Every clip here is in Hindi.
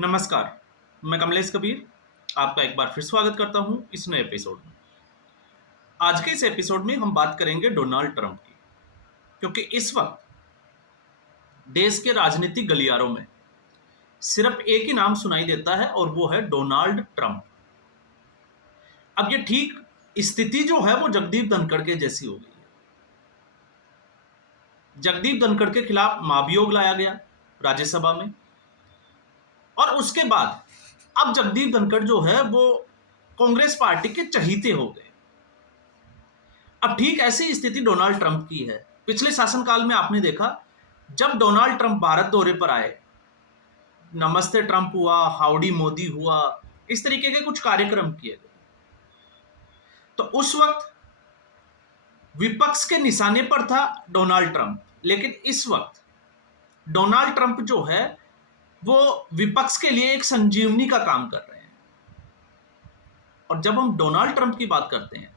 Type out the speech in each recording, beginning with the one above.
नमस्कार, मैं कमलेश कबीर आपका एक बार फिर स्वागत करता हूं इस नए एपिसोड में। आज के इस एपिसोड में हम बात करेंगे डोनाल्ड ट्रंप की, क्योंकि इस वक्त देश के राजनीतिक गलियारों में सिर्फ एक ही नाम सुनाई देता है और वो है डोनाल्ड ट्रंप। अब ये ठीक स्थिति जो है वो जगदीप धनखड़ के जैसी हो गई है। जगदीप धनखड़ के खिलाफ महाभियोग लाया गया राज्यसभा में, और उसके बाद अब जगदीप धनखड़ जो है वो कांग्रेस पार्टी के चहीते हो गए। अब ठीक ऐसी स्थिति डोनाल्ड ट्रंप की है। पिछले शासनकाल में आपने देखा, जब डोनाल्ड ट्रंप भारत दौरे पर आए, नमस्ते ट्रंप हुआ, हाउडी मोदी हुआ, इस तरीके के कुछ कार्यक्रम किए गए, तो उस वक्त विपक्ष के निशाने पर था डोनाल्ड ट्रंप। लेकिन इस वक्त डोनाल्ड ट्रंप जो है वो विपक्ष के लिए एक संजीवनी का काम कर रहे हैं। और जब हम डोनाल्ड ट्रंप की बात करते हैं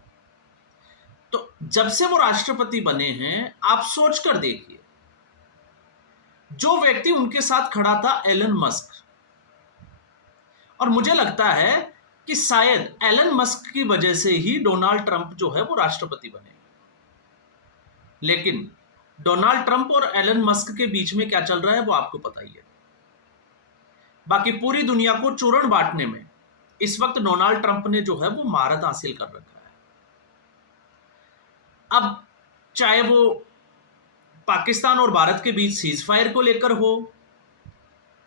तो जब से वो राष्ट्रपति बने हैं, आप सोच कर देखिए, जो व्यक्ति उनके साथ खड़ा था एलन मस्क, और मुझे लगता है कि शायद एलन मस्क की वजह से ही डोनाल्ड ट्रंप जो है वो राष्ट्रपति बने। लेकिन डोनाल्ड ट्रंप और एलन मस्क के बीच में क्या चल रहा है वो आपको पता ही है। बाकी पूरी दुनिया को चूरण बांटने में इस वक्त डोनाल्ड ट्रंप ने जो है वो महारत हासिल कर रखा है। अब चाहे वो पाकिस्तान और भारत के बीच सीज फायर को लेकर हो,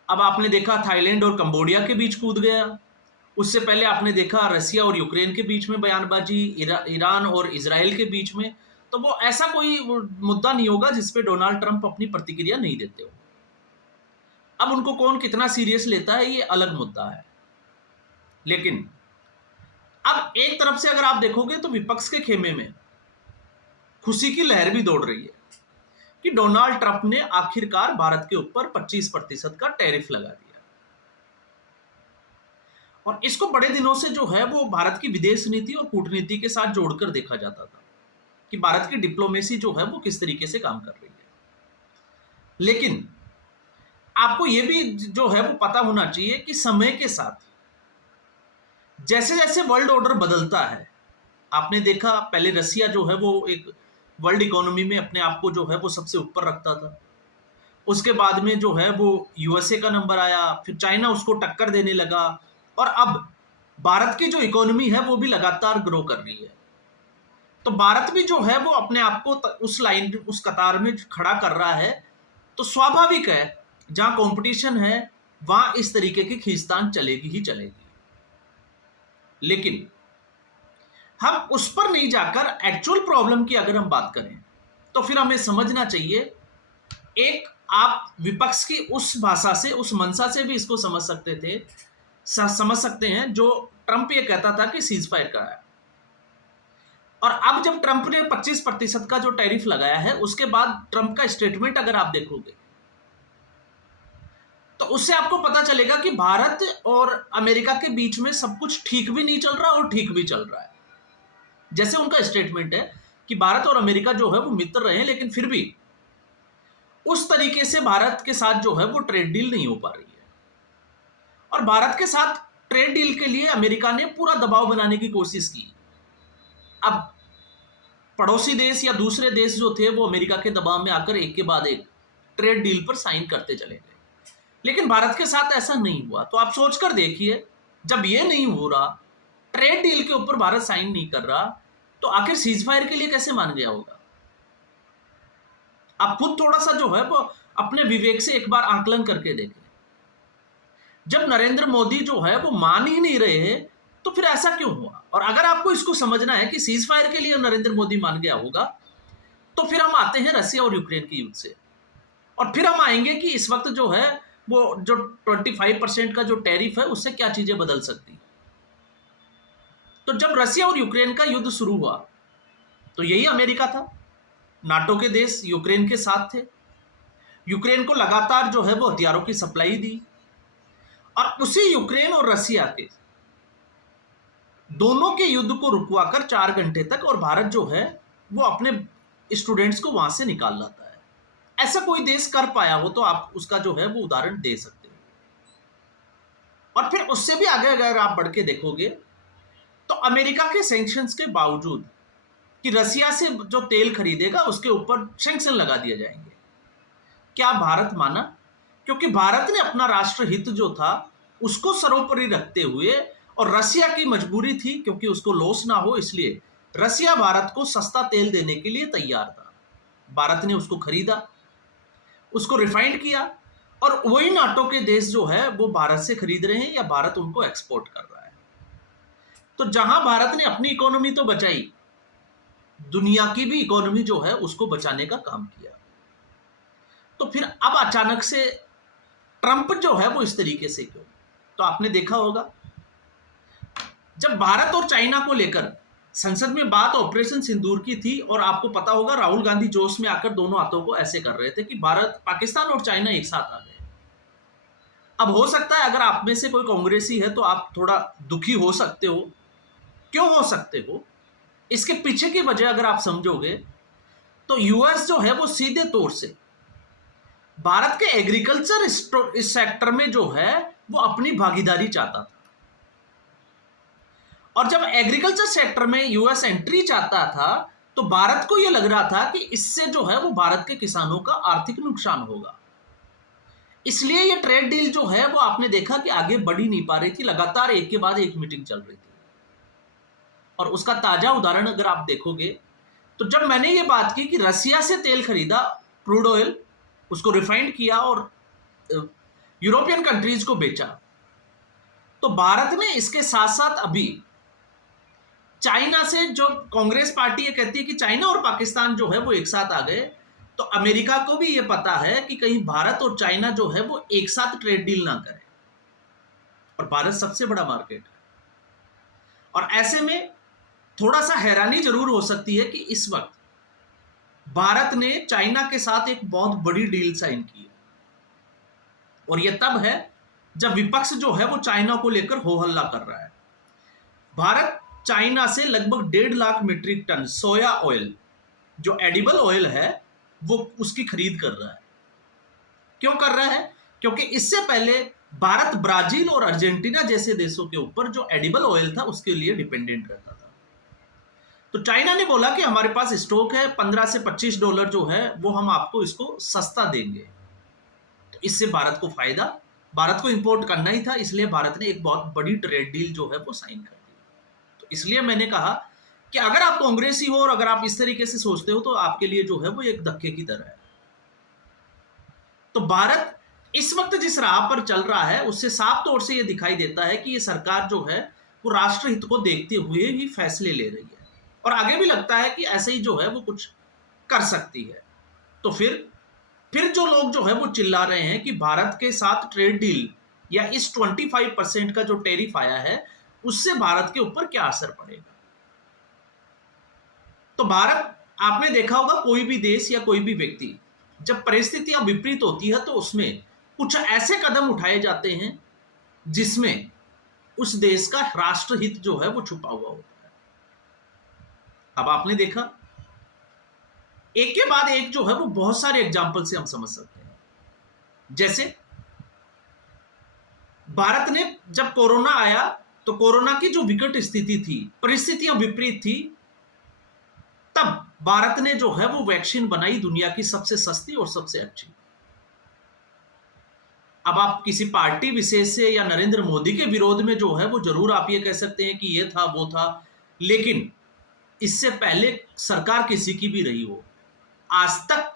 अब आपने देखा थाईलैंड और कंबोडिया के बीच कूद गया। उससे पहले आपने देखा रसिया और यूक्रेन के बीच में बयानबाजी, ईरान और इजराइल के बीच में। तो वो ऐसा कोई मुद्दा नहीं होगा जिसपे डोनाल्ड ट्रंप अपनी प्रतिक्रिया नहीं देते हो। अब उनको कौन कितना सीरियस लेता है ये अलग मुद्दा है। लेकिन अब एक तरफ से अगर आप देखोगे तो विपक्ष के खेमे में खुशी की लहर भी दौड़ रही है कि डोनाल्ड ट्रंप ने आखिरकार भारत के ऊपर 25% का टैरिफ लगा दिया। और इसको बड़े दिनों से जो है वो भारत की विदेश नीति और कूटनीति के साथ जोड़कर देखा जाता था कि भारत की डिप्लोमेसी जो है वो किस तरीके से काम कर रही है। लेकिन आपको ये भी जो है वो पता होना चाहिए कि समय के साथ जैसे जैसे वर्ल्ड ऑर्डर बदलता है, आपने देखा पहले रसिया जो है वो एक वर्ल्ड इकोनॉमी में अपने आप को जो है वो सबसे ऊपर रखता था। उसके बाद में जो है वो यूएसए का नंबर आया, फिर चाइना उसको टक्कर देने लगा, और अब भारत की जो इकोनॉमी है वो भी लगातार ग्रो कर रही है। तो भारत भी जो है वो अपने आप को उस लाइन, उस कतार में खड़ा कर रहा है। तो स्वाभाविक है, जहां कंपटीशन है वहां इस तरीके की खींचतान चलेगी ही चलेगी। लेकिन हम उस पर नहीं जाकर एक्चुअल प्रॉब्लम की अगर हम बात करें तो फिर हमें समझना चाहिए, एक आप विपक्ष की उस भाषा से, उस मंशा से भी इसको समझ सकते हैं जो ट्रंप ये कहता था कि सीज फायर का है। और अब जब ट्रंप ने 25% का जो टैरिफ लगाया है, उसके बाद ट्रंप का स्टेटमेंट अगर आप देखोगे तो उससे आपको पता चलेगा कि भारत और अमेरिका के बीच में सब कुछ ठीक भी नहीं चल रहा और ठीक भी चल रहा है। जैसे उनका स्टेटमेंट है कि भारत और अमेरिका जो है वो मित्र रहे, लेकिन फिर भी उस तरीके से भारत के साथ जो है वो ट्रेड डील नहीं हो पा रही है। और भारत के साथ ट्रेड डील के लिए अमेरिका ने पूरा दबाव बनाने की कोशिश की। अब पड़ोसी देश या दूसरे देश जो थे वो अमेरिका के दबाव में आकर एक के बाद एक ट्रेड डील पर साइन करते चले गए, लेकिन भारत के साथ ऐसा नहीं हुआ। तो आप सोचकर देखिए, जब ये नहीं हो रहा, ट्रेड डील के ऊपर भारत साइन नहीं कर रहा, तो आखिर सीज फायर के लिए कैसे मान गया होगा? आप खुद थोड़ा सा जो है वो अपने विवेक से एक बार आकलन करके देखें। जब नरेंद्र मोदी जो है वो मान ही नहीं रहे हैं, तो फिर ऐसा क्यों हुआ? और अगर आपको इसको समझना है कि सीज फायर के लिए नरेंद्र मोदी मान गया होगा, तो फिर हम आते हैं रसिया और यूक्रेन के युद्ध से, और फिर हम आएंगे कि इस वक्त जो है वो जो 25% का जो टैरिफ है उससे क्या चीजें बदल सकती। तो जब रसिया और यूक्रेन का युद्ध शुरू हुआ तो यही अमेरिका था, नाटो के देश यूक्रेन के साथ थे। यूक्रेन को लगातार जो है वो हथियारों की सप्लाई दी, और उसी यूक्रेन और रसिया के दोनों के युद्ध को रुकवाकर 4 घंटे तक, और भारत जो है वो अपने स्टूडेंट्स को वहां से निकाल लाता है। ऐसा कोई देश कर पाया हो तो आप उसका जो है वो उदाहरण दे सकते हो। और फिर उससे भी आगे अगर आप बढ़ के देखोगे तो अमेरिका के सैंक्शंस के बावजूद कि रसिया से जो तेल खरीदेगा उसके ऊपर सैंक्शन लगा दिए जाएंगे, क्या भारत माना? क्योंकि भारत ने अपना राष्ट्रहित जो था उसको सर्वोपरि रखते हुए, और रसिया की मजबूरी थी क्योंकि उसको लॉस ना हो, इसलिए रसिया भारत को सस्ता तेल देने के लिए तैयार था। भारत ने उसको खरीदा, उसको रिफाइंड किया, और वही नाटो के देश जो है वो भारत से खरीद रहे हैं या भारत उनको एक्सपोर्ट कर रहा है। तो जहां भारत ने अपनी इकोनॉमी तो बचाई, दुनिया की भी इकोनॉमी जो है उसको बचाने का काम किया। तो फिर अब अचानक से ट्रंप जो है वो इस तरीके से क्यों? तो आपने देखा होगा जब भारत और चाइना को लेकर संसद में बात ऑपरेशन सिंदूर की थी, और आपको पता होगा राहुल गांधी जोश में आकर दोनों हाथों को ऐसे कर रहे थे कि भारत, पाकिस्तान और चाइना एक साथ आ गए। अब हो सकता है अगर आप में से कोई कांग्रेसी है तो आप थोड़ा दुखी हो सकते हो। क्यों हो सकते हो? इसके पीछे की वजह अगर आप समझोगे तो यूएस जो है वो सीधे तौर से भारत के एग्रीकल्चर सेक्टर में जो है वो अपनी भागीदारी चाहता था, और जब एग्रीकल्चर सेक्टर में यूएस एंट्री चाहता था तो भारत को यह लग रहा था कि इससे जो है वो भारत के किसानों का आर्थिक नुकसान होगा। इसलिए ये ट्रेड डील जो है वो आपने देखा कि आगे बढ़ ही नहीं पा रही थी, लगातार एक के बाद एक मीटिंग चल रही थी। और उसका ताजा उदाहरण अगर आप देखोगे तो जब मैंने ये बात की कि रसिया से तेल खरीदा, क्रूड ऑयल, उसको रिफाइंड किया और यूरोपियन कंट्रीज को बेचा, तो भारत ने इसके साथ साथ अभी चाइना से, जो कांग्रेस पार्टी ये कहती है कि चाइना और पाकिस्तान जो है वो एक साथ आ गए, तो अमेरिका को भी ये पता है कि कहीं भारत और चाइना जो है वो एक साथ ट्रेड डील ना करें, और भारत सबसे बड़ा मार्केट है। और ऐसे में थोड़ा सा हैरानी जरूर हो सकती है कि इस वक्त भारत ने चाइना के साथ एक बहुत बड़ी डील साइन की है, और यह तब है जब विपक्ष जो है वो चाइना को लेकर हो हल्ला कर रहा है। भारत चाइना से लगभग 1.5 lakh metric ton soya oil, जो एडिबल ऑयल है, वो उसकी खरीद कर रहा है। क्यों कर रहा है? क्योंकि इससे पहले भारत ब्राजील और अर्जेंटीना जैसे देशों के ऊपर जो एडिबल ऑयल था उसके लिए डिपेंडेंट रहता था। तो चाइना ने बोला कि हमारे पास स्टॉक है, $15 से $25 जो है वो हम आपको इसको सस्ता देंगे। तो इससे भारत को फायदा, भारत को इंपोर्ट करना ही था, इसलिए भारत ने एक बहुत बड़ी ट्रेड डील जो है वो साइन कर दी। तो इसलिए मैंने कहा कि अगर आप कांग्रेसी हो और अगर आप इस तरीके से सोचते हो तो आपके लिए जो है वो एक धक्के की तरह है। तो भारत इस वक्त जिस राह पर चल रहा है उससे साफ तौर से यह दिखाई देता है कि ये सरकार जो है वो राष्ट्रहित को देखते हुए ही फैसले ले रही है, और आगे भी लगता है कि ऐसे ही जो है वो कुछ कर सकती है। तो फिर जो लोग जो है वो चिल्ला रहे हैं कि भारत के साथ ट्रेड डील या इस 25% का जो टैरिफ आया है उससे भारत के ऊपर क्या असर पड़ेगा। तो भारत, आपने देखा होगा कोई भी देश या कोई भी व्यक्ति जब परिस्थितियां विपरीत होती है तो उसमें कुछ ऐसे कदम उठाए जाते हैं जिसमें उस देश का राष्ट्रहित जो है वो छुपा हुआ होता है। अब आपने देखा एक के बाद एक जो है वो बहुत सारे एग्जाम्पल से हम समझ सकते हैं। जैसे भारत ने जब कोरोना आया तो कोरोना की जो विकट स्थिति थी, परिस्थितियां विपरीत थी, तब भारत ने जो है वो वैक्सीन बनाई दुनिया की सबसे सस्ती और सबसे अच्छी। अब आप किसी पार्टी विशेष से या नरेंद्र मोदी के विरोध में जो है वो जरूर आप ये कह सकते हैं कि ये था वो था, लेकिन इससे पहले सरकार किसी की भी रही हो, आज तक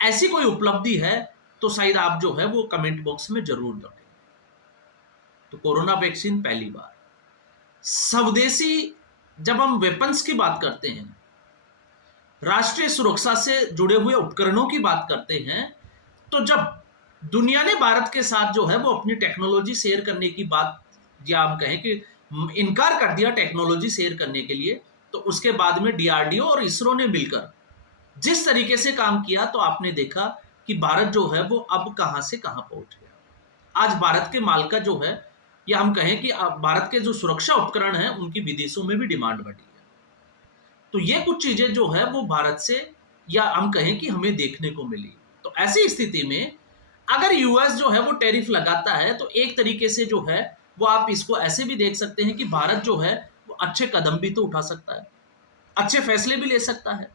ऐसी कोई उपलब्धि है तो शायद आप जो है वो कमेंट बॉक्स में जरूर लिखें। तो कोरोना वैक्सीन पहली बार। स्वदेशी, जब हम वेपन्स की बात करते हैं, राष्ट्रीय सुरक्षा से जुड़े हुए उपकरणों की बात करते हैं, तो जब दुनिया ने भारत के साथ जो है वो अपनी टेक्नोलॉजी शेयर करने की बात, या हम कहें कि इनकार कर दिया टेक्नोलॉजी शेयर करने के लिए, तो उसके बाद में डीआरडीओ और इसरो ने मिलकर जिस तरीके से काम किया तो आपने देखा कि भारत जो है वो अब कहां से कहां पहुंच गया। आज भारत के माल का जो है, या हम कहें कि भारत के जो सुरक्षा उपकरण हैं उनकी विदेशों में भी डिमांड बढ़ी है। तो ये कुछ चीजें जो है वो भारत से, या हम कहें कि हमें देखने को मिली। तो ऐसी स्थिति में अगर यूएस जो है वो टैरिफ लगाता है तो एक तरीके से जो है वो आप इसको ऐसे भी देख सकते हैं कि भारत जो है वो अच्छे कदम भी तो उठा सकता है, अच्छे फैसले भी ले सकता है,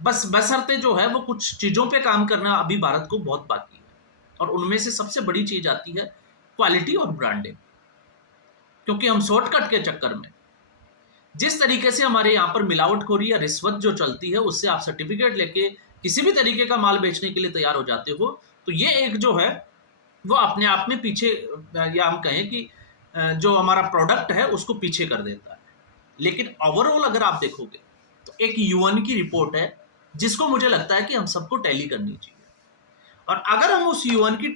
बस बशर्ते जो है वो कुछ चीज़ों पे काम करना अभी भारत को बहुत बाकी है। और उनमें से सबसे बड़ी चीज़ आती है क्वालिटी और ब्रांडिंग। क्योंकि हम शॉर्टकट के चक्कर में जिस तरीके से हमारे यहाँ पर मिलावटखोरी या रिश्वत जो चलती है, उससे आप सर्टिफिकेट लेके किसी भी तरीके का माल बेचने के लिए तैयार हो जाते हो, तो ये एक जो है वो अपने आप में पीछे, या हम कहें कि जो हमारा प्रोडक्ट है उसको पीछे कर देता है। लेकिन ओवरऑल अगर आप देखोगे तो एक यूएन की रिपोर्ट है जिसको मुझे लगता है कि हम सबको टैली करनी चाहिए। और अगर हम उस यूएन की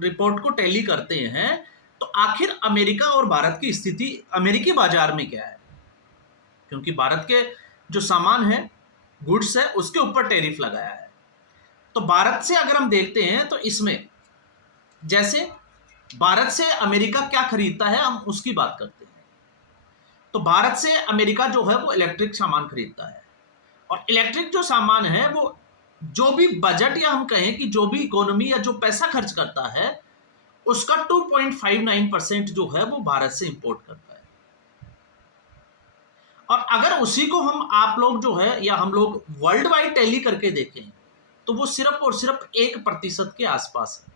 रिपोर्ट को टैली करते हैं तो आखिर अमेरिका और भारत की स्थिति अमेरिकी बाजार में क्या है, क्योंकि भारत के जो सामान है, गुड्स है, उसके ऊपर टैरिफ लगाया है। तो भारत से अगर हम देखते हैं तो इसमें जैसे भारत से अमेरिका क्या खरीदता है, हम उसकी बात करते हैं। तो भारत से अमेरिका जो है वो इलेक्ट्रिक सामान खरीदता है, और इलेक्ट्रिक जो सामान है वो जो भी बजट, या हम कहें कि जो भी इकोनॉमी या जो पैसा खर्च करता है, उसका 2.59% जो है वो भारत से इंपोर्ट करता है। और अगर उसी को हम आप लोग जो है या हम लोग वर्ल्ड वाइड टैली करके देखें तो वो सिर्फ और सिर्फ 1% के आसपास है।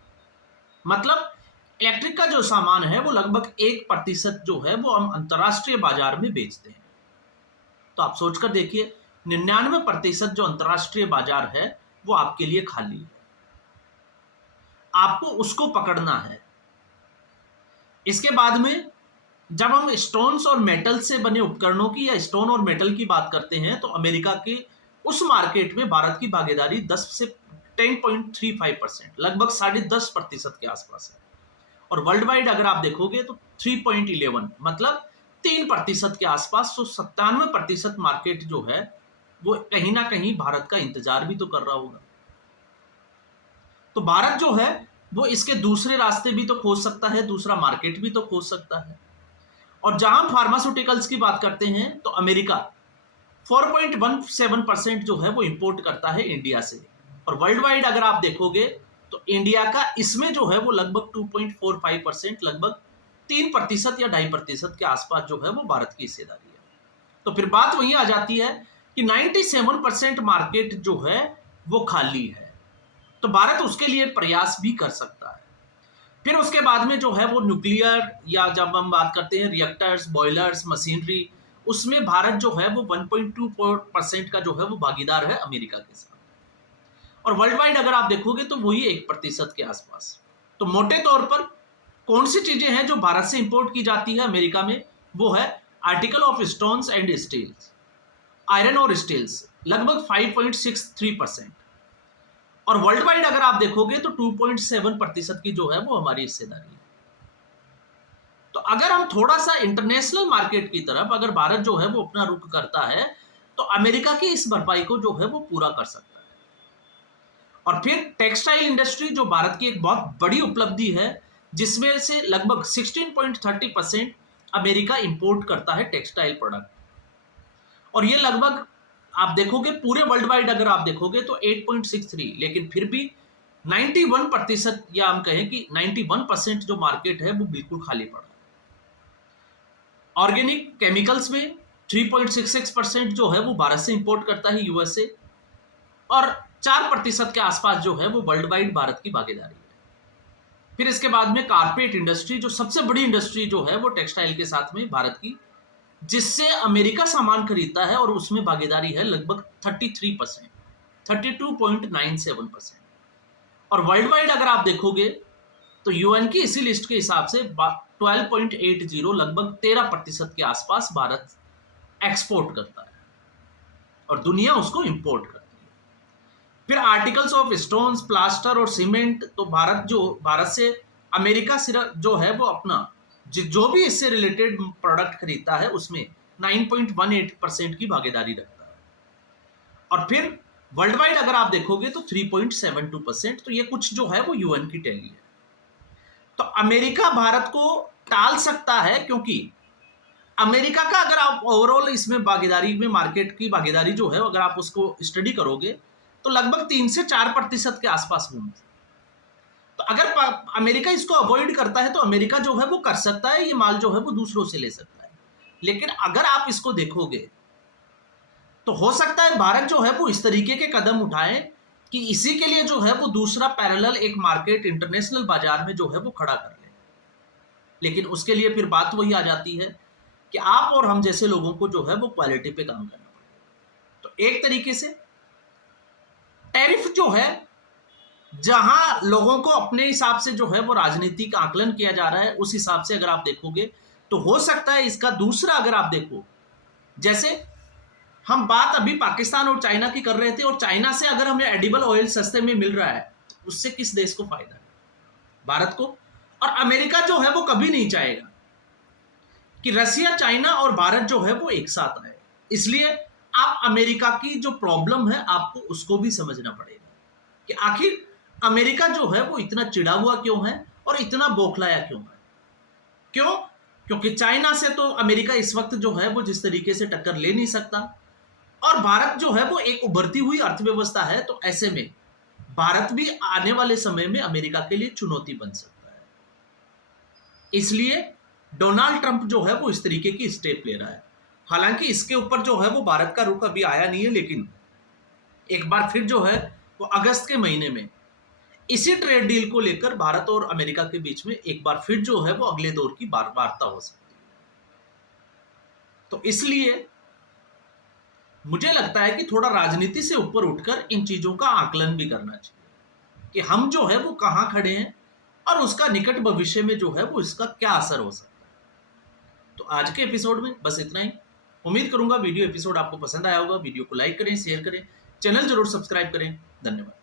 मतलब इलेक्ट्रिक का जो सामान है वो लगभग 1% जो है वो हम अंतर्राष्ट्रीय बाजार में बेचते हैं। तो आप सोचकर देखिए, 99% जो अंतर्राष्ट्रीय बाजार है वो आपके लिए खाली है, आपको उसको पकड़ना है। इसके बाद में जब हम स्टोन्स और मेटल से बने उपकरणों की या स्टोन और मेटल की बात करते हैं तो अमेरिका के उस मार्केट में भारत की भागीदारी 10 से 10.35%, लगभग 10.5% के आसपास है। और वर्ल्ड वाइड अगर आप देखोगे तो 3.11, मतलब 3% के आसपास। तो 97% मार्केट जो है वो कहीं ना कहीं भारत का इंतजार भी तो कर रहा होगा। तो भारत जो है वो इसके दूसरे रास्ते भी तो खोज सकता है, दूसरा मार्केट भी तो खोज सकता है। और जहां फार्मास्यूटिकल्स की बात करते हैं तो अमेरिका 4.17% जो है वो इंपोर्ट करता है इंडिया से। और वर्ल्ड वाइड अगर आप देखोगे तो इंडिया का इसमें जो है वो लगभग 2.45%, लगभग 3% या 2.5% के आसपास जो है वो भारत की हिस्सेदारी है। तो फिर बात वही आ जाती है कि 97% मार्केट जो है वो खाली है, तो भारत उसके लिए प्रयास भी कर सकता है। फिर उसके बाद में जो है वो न्यूक्लियर, या जब हम बात करते हैं रिएक्टर्स, बॉयलर्स, मशीनरी, उसमें भारत जो है वो 1.2% का जो है वो भागीदार है अमेरिका के साथ। और वर्ल्ड वाइड अगर आप देखोगे तो वही 1% के आसपास। तो मोटे तौर पर कौन सी चीजें हैं जो भारत से इंपोर्ट की जाती है अमेरिका में, वो है article of stones and steels, iron और स्टील्स, लगभग 5.63%। और वर्ल्ड वाइड अगर आप देखोगे तो 2.7% की जो है वो हमारी हिस्सेदारी है। तो अगर हम थोड़ा सा इंटरनेशनल मार्केट की तरफ अगर भारत जो है वो अपना रुख करता है तो अमेरिका की इस भरपाई को जो है वो पूरा कर सकता है। और फिर टेक्सटाइल इंडस्ट्री जो भारत की एक बहुत बड़ी उपलब्धि है, जिसमें से लगभग 16.30% अमेरिका इंपोर्ट करता है टेक्सटाइल प्रोडक्ट। और ये लगभग आप देखोगे पूरे वर्ल्ड वाइड अगर आप देखोगे तो 8.63, लेकिन फिर भी 91%, या हम कहें कि 91% जो मार्केट है वो बिल्कुल खाली पड़ा है। ऑर्गेनिक केमिकल्स में 3.66% जो है वो भारत से इंपोर्ट करता है यूएसए, और 4% के आसपास जो है वो वर्ल्ड वाइड भारत की भागीदारी है। फिर इसके बाद में कारपेट इंडस्ट्री, जो सबसे बड़ी इंडस्ट्री जो है वो टेक्सटाइल के साथ में भारत की, जिससे अमेरिका सामान खरीदता है, और उसमें भागीदारी है लगभग 33%, 32.97%। और वर्ल्ड वाइड अगर आप देखोगे तो यूएन की इसी लिस्ट के हिसाब से 12.80, लगभग 13% के आसपास भारत एक्सपोर्ट करता है और दुनिया उसको इंपोर्ट करती है। फिर आर्टिकल्स ऑफ स्टोन्स, प्लास्टर और सीमेंट, तो भारत से अमेरिका सिर्फ जो है वो अपना जो भी इससे रिलेटेड प्रोडक्ट खरीदता है उसमें 9.18% की भागीदारी रखता है। और फिर वर्ल्ड वाइड अगर आप देखोगे तो 3.72%। तो ये कुछ जो है वो यूएन की टैली है। तो अमेरिका भारत को टाल सकता है, क्योंकि अमेरिका का अगर आप ओवरऑल इसमें भागीदारी में, मार्केट की भागीदारी जो है अगर आप उसको स्टडी करोगे तो लगभग 3 से 4% के आसपास घूमती है। तो अगर अमेरिका इसको अवॉइड करता है तो अमेरिका जो है वो कर सकता है, ये माल जो है वो दूसरों से ले सकता है। लेकिन अगर आप इसको देखोगे तो हो सकता है भारत जो है वो इस तरीके के कदम उठाए कि इसी के लिए जो है वो दूसरा पैरेलल एक मार्केट इंटरनेशनल बाजार में जो है वो खड़ा कर ले। लेकिन उसके लिए फिर बात वही आ जाती है कि आप और हम जैसे लोगों को जो है वो क्वालिटी पे काम करना पड़ेगा। तो एक तरीके से टैरिफ जो है, जहां लोगों को अपने हिसाब से जो है वो राजनीतिक आकलन किया जा रहा है, उस हिसाब से अगर आप देखोगे तो हो सकता है इसका दूसरा अगर आप देखो, जैसे हम बात अभी पाकिस्तान और चाइना की कर रहे थे, और चाइना से अगर हमें एडिबल ऑयल सस्ते में मिल रहा है, उससे किस देश को फायदा है? भारत को। और अमेरिका जो है वो कभी नहीं चाहेगा कि रसिया, चाइना और भारत जो है वो एक साथ आए। इसलिए आप अमेरिका की जो प्रॉब्लम है आपको उसको भी समझना पड़ेगा कि आखिर अमेरिका जो है वो इतना चिढ़ा हुआ क्यों है और इतना बौखलाया क्यों है। क्यों? क्योंकि चाइना से तो अमेरिका इस वक्त जो है वो जिस तरीके से टक्कर ले नहीं सकता, और भारत जो है वो एक उभरती हुई अर्थव्यवस्था है, तो ऐसे में भारत भी आने वाले समय में अमेरिका के लिए चुनौती बन सकता है। इसलिए डोनाल्ड ट्रंप जो है वो इस तरीके की स्टेप ले रहा है। हालांकि इसके ऊपर जो है वो भारत का रुख अभी आया नहीं है, लेकिन एक बार फिर जो है वो अगस्त के महीने में इसी ट्रेड डील को लेकर भारत और अमेरिका के बीच में एक बार फिर जो है वो अगले दौर की वार्ता हो सकती है। तो इसलिए मुझे लगता है कि थोड़ा राजनीति से ऊपर उठकर इन चीजों का आकलन भी करना चाहिए कि हम जो है वो कहां खड़े हैं और उसका निकट भविष्य में जो है वो इसका क्या असर हो सकता है। तो आज के एपिसोड में बस इतना ही। उम्मीद करूंगा वीडियो एपिसोड आपको पसंद आया होगा। वीडियो को लाइक करें, शेयर करें, चैनल जरूर सब्सक्राइब करें। धन्यवाद।